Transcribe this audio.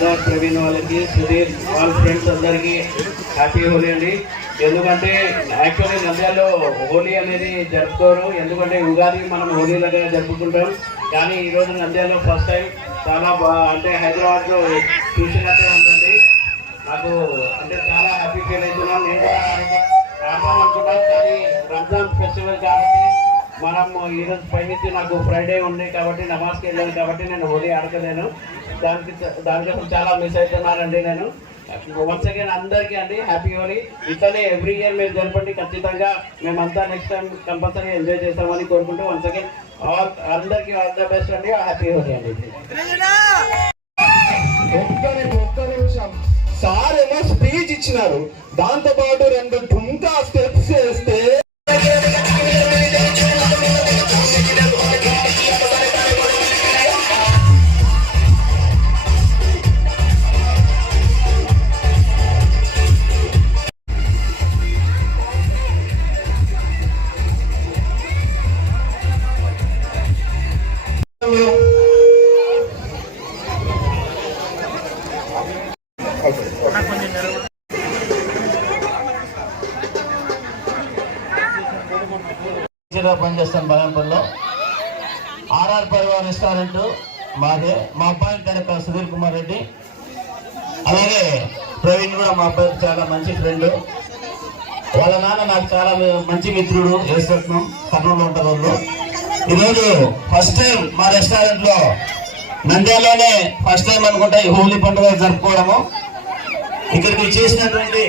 RR Praveen వాళ్ళకి, సుధీర్ వాళ్ళ friends అందరికీ హ్యాపీ హోలీ అండి. ఎందుకంటే యాక్చువల్లీ నంద్యాలలో హోలీ అనేది జరుపుకోరు, ఎందుకంటే ఉగాది మనం హోలీలాగా జరుపుకుంటాం. కానీ ఈరోజు నంద్యాలలో ఫస్ట్ టైం చాలా అంటే హైదరాబాద్లో చూసినట్టే ఉంటుంది. నాకు అంటే చాలా హ్యాపీ ఫీల్ అవుతున్నాను. నేను కూడా ఆడదాం అనుకున్నాను, కానీ రంజాన్ ఫెస్టివల్ కాబట్టి మనం ఈరోజు పైనుంచి నాకు ఫ్రైడే ఉంది కాబట్టి నమాజ్కి వెళ్ళాను కాబట్టి నేను హోలీ ఆడకలేను. దానికోసం చాలా మిస్ అవుతున్నానండి నేను. వన్స్ అగైన్ అందరికీ అండి హ్యాపీ హోలీ. ఇట్లనే ఎవ్రీ ఇయర్ మీరు జరపండి, ఖచ్చితంగా మేమంతా నెక్స్ట్ టైం కంపల్సరీ ఎంజాయ్ చేస్తామని కోరుకుంటూ వన్స్ అగైన్ అందరికీ ఆల్ ద బెస్ట్ అండి. హ్యాపీ హోలీ అండి. ఒక్క నిమిషం, సార్ ఏమో స్పీచ్ ఇచ్చినారు, దాంతో పాటు 2 ఠుంకా స్టెప్స్ వేస్తే పనిచేస్తాను బలంపల్లిలో. ఆర్ఆర్ పరివార్ రెస్టారెంట్ మాదే. మా అబ్బాయి కనుక సుధీర్ కుమార్ రెడ్డి, అలాగే ప్రవీణ్ కూడా మా అబ్బాయికి చాలా మంచి ఫ్రెండ్. వాళ్ళ నాన్న నాకు చాలా మంచి మిత్రుడు. వేసట్నం కర్నూలులో ఉంటారు వాళ్ళు. ఈరోజు ఫస్ట్ టైం మా రెస్టారెంట్ లో నంద్యాలలోనే ఫస్ట్ టైం అనుకుంటా ఈ హోలీ పండుగ జరుపుకోవడము. ఇక్కడికి చేసినటువంటి